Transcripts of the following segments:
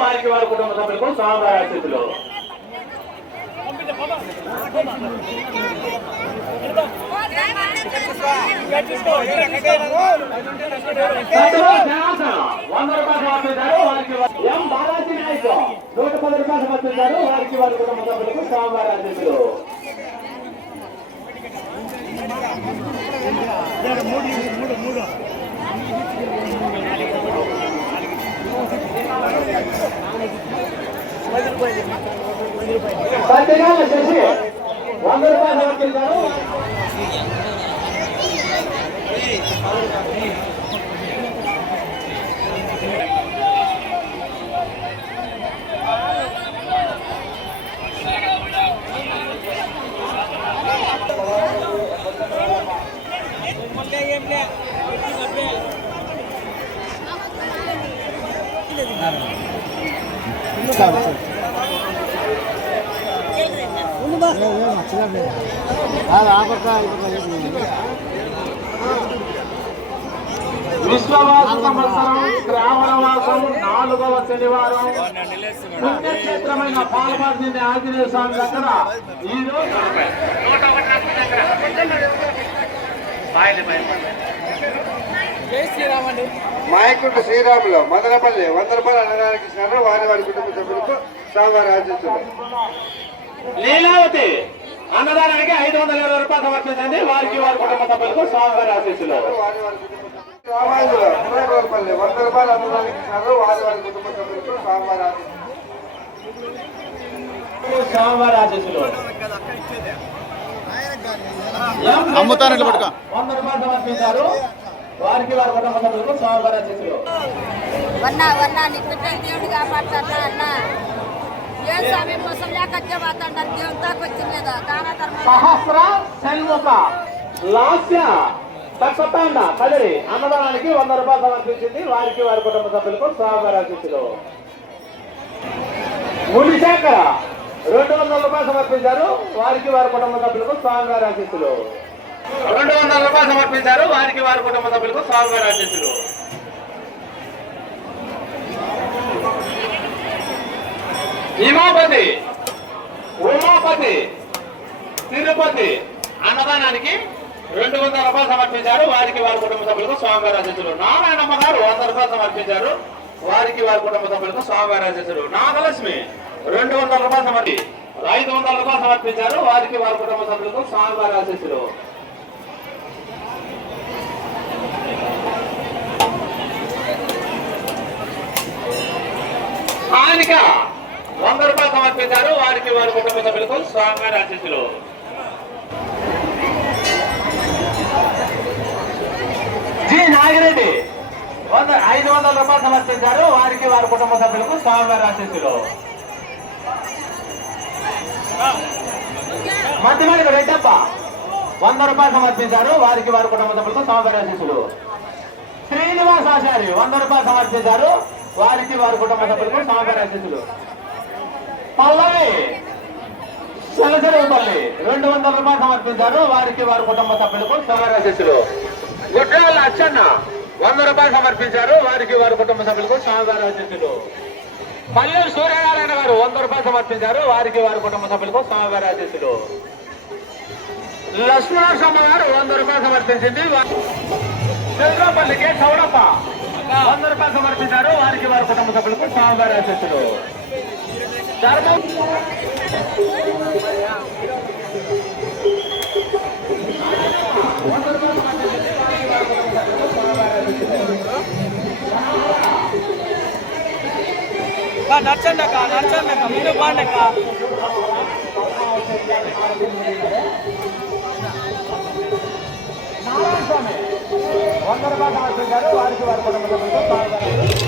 వారికి వారి కుటుంబ సభ్యులకు స్వామివారి స్థితిలో వంద రూపాయలు సమర్పించారు వారికి వారి- ఎం బాలాజీ నాయక్ నూట పది రూపాయలు సమర్పించారు వారికి వారి కుటుంబ సభ్యులకు స్వామివారి అతిథులు సత్యనారాయణ శశి వంద రూపాయలు సమర్పించారు విశ్వవాస సంవత్సరం శ్రావణ మాసం నాలుగవ శనివారం. పుణ్యక్షేత్రమైన పాల్పడిన ఆంజనేయ స్వామి దగ్గర ఈ రోజు మాయకుంట శ్రీరాములు మదనపల్లి వంద రూపాయలు అన్నదానికి ఇచ్చినారు వారి వారి కుటుంబ సభ్యులకు స్వామివారి ఆశిస్తున్నారు లీలావతి అన్నదానానికి ఐదు వందల ఇరవై రూపాయలు సమర్పించండి వారికి వారి కుటుంబ సభ్యులకు స్వామివారి ఆశీస్సులు. మునగోరపల్లి వంద రూపాయలు అన్నదానికి ఇచ్చినారు వారి వారి కుటుంబ సభ్యులకు స్వామివారి ఆశిస్తున్నారు స్వామివారి ఆశీస్సులు అమ్ముతానండి పట్టుకో. వంద రూపాయలు సమర్పించారు. వారికి వారి కుటుంబ సభ్యులకు స్వామివారి ఆశీస్సులు. వన్నా వన్నా దేవుడు అన్న. స్వామి మోసం లేక వచ్చేవాతాడు దేవుడు వచ్చింది దాన సహస్ర షణ్ముఖ. లాస్య కదిరి అన్నదానానికి వంద రూపాయలు సమర్పించింది. వారికి వారి కుటుంబ సభ్యులకు స్వామివారి ఆశీస్సులు మునిశేఖర రెండు వందల రూపాయలు సమర్పించారు. వారికి వారి కుటుంబ సభ్యులకు స్వామివారి ఆశీస్సులు రెండు వందల రూపాయలు సమర్పించారు. వారికి వారి కుటుంబ సభ్యులకు స్వామివారి ఆశీస్సులు హిమాపతి ఉమాపతి తిరుపతి అన్నదానానికి రెండు వందల రూపాయలు సమర్పించారు. వారికి వారి కుటుంబ సభ్యులకు స్వామివారి అధ్యక్షులు నారాయణమ్మ గారు వంద రూపాయలు సమర్పించారు. వారికి వారి కుటుంబ సభ్యులకు స్వామివారి అధ్యక్షులు నాగలక్ష్మి రెండు వందల రూపాయలు సమర్పి ఐదు వందల రూపాయలు సమర్పించారు. వారికి వారి కుటుంబ సభ్యులకు స్వామివారి అధ్యక్షులు హానిక వంద రూపాయలు సమర్పించారు. వారికి వారి కుటుంబ సభ్యులకు స్వామివారి అతిథులు జి నాగిరెడ్డి వంద ఐదు వందల రూపాయలు సమర్పించారు. వారికి వారి కుటుంబ సభ్యులకు స్వామివారి ఆశీస్సులు. మధ్యమణికి రెడ్డప్ప వంద రూపాయలు సమర్పించారు. వారికి వారి కుటుంబ సభ్యులకు స్వామివారి ఆశీస్సులు. శ్రీనివాస్ ఆచారి వంద రూపాయలు సమర్పించారు. వారికి వారి కుటుంబ సభ్యులకు స్వామివారి ఆశీస్సులు. పల్లవి. సలసరేపల్లి రెండు వందల రూపాయలు సమర్పించారు. వారికి వారి కుటుంబ సభ్యులకు స్వామివారి ఆశీస్సులు గుడ్రాల అచ్చన్న వంద రూపాయలు సమర్పించారు. వారికి వారి కుటుంబ సభ్యులకు స్వామివారి పల్లెలు సూర్యనారాయణ గారు వంద రూపాయలు సమర్పించారు. వారికి వారి కుటుంబ సభ్యులకు స్వామివారి ఆశీస్సులు గారు వంద రూపాయలు సమర్పించింది. చంద్రపల్లికి చౌడప్ప వంద రూపాయలు సమర్పించారు. వారికి వారి కుటుంబ సభ్యులకు స్వామివారి ఆశీస్సులు ధర్మం నచ్చండి అక్క నచ్చండి అక్క ముందు బాండి అక్క వంద రూపాయలు సమర్పించారు వారికి వారి కుటుంబ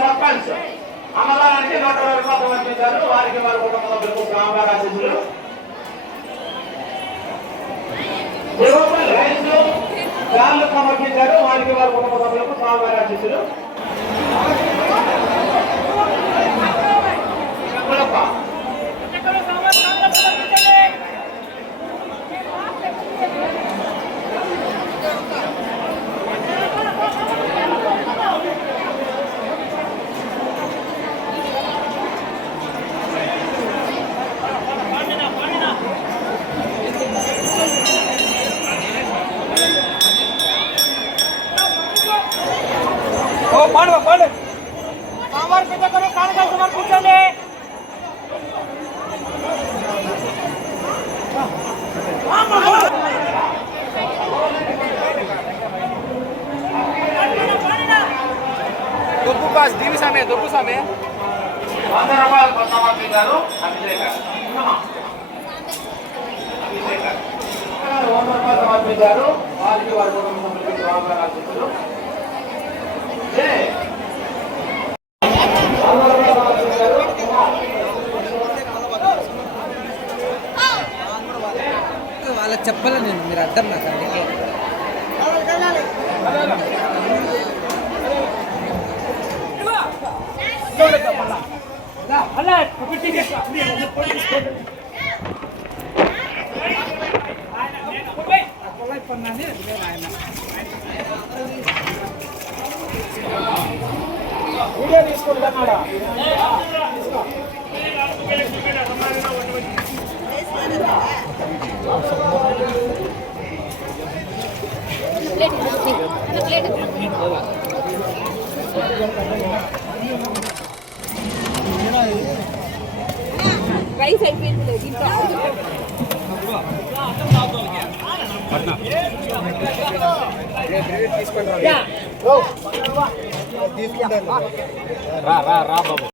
సర్పంచ్ అన్నదానానికి నూట ఇరవై రూపాయలు సమర్పించారు వారికి వారి కుటుంబంలో సభ్యులకు సాంబార్ ఆశిస్తున్నారు ఫ్యాన్లు సమర్పించారు. వారికి వారి కుటుంబ సభ్యులకు స్వామివారి ఆశీస్సులు పాడు పాడు సాంబార్ పెట్టకరు కానుకలు సమర్పించండి దొప్పు పాస్ దీని సామే దొప్పు సామే వంద రూపాయలు సమర్పించారు అభిషేక అభిషేక వంద రూపాయలు సమర్పించారు వారికి వారి కుటుంబ సభ్యులకు సాంబార్ ఆశీస్సులు జై. వంద రూపాయలు సమర్పించారు వాళ్ళకి చెప్పాలి నేను? మీరు అర్థం నాకు అందుకే. ఆయన రైస్ అయిపోయింది దీంట్లో రా రా రా బాబు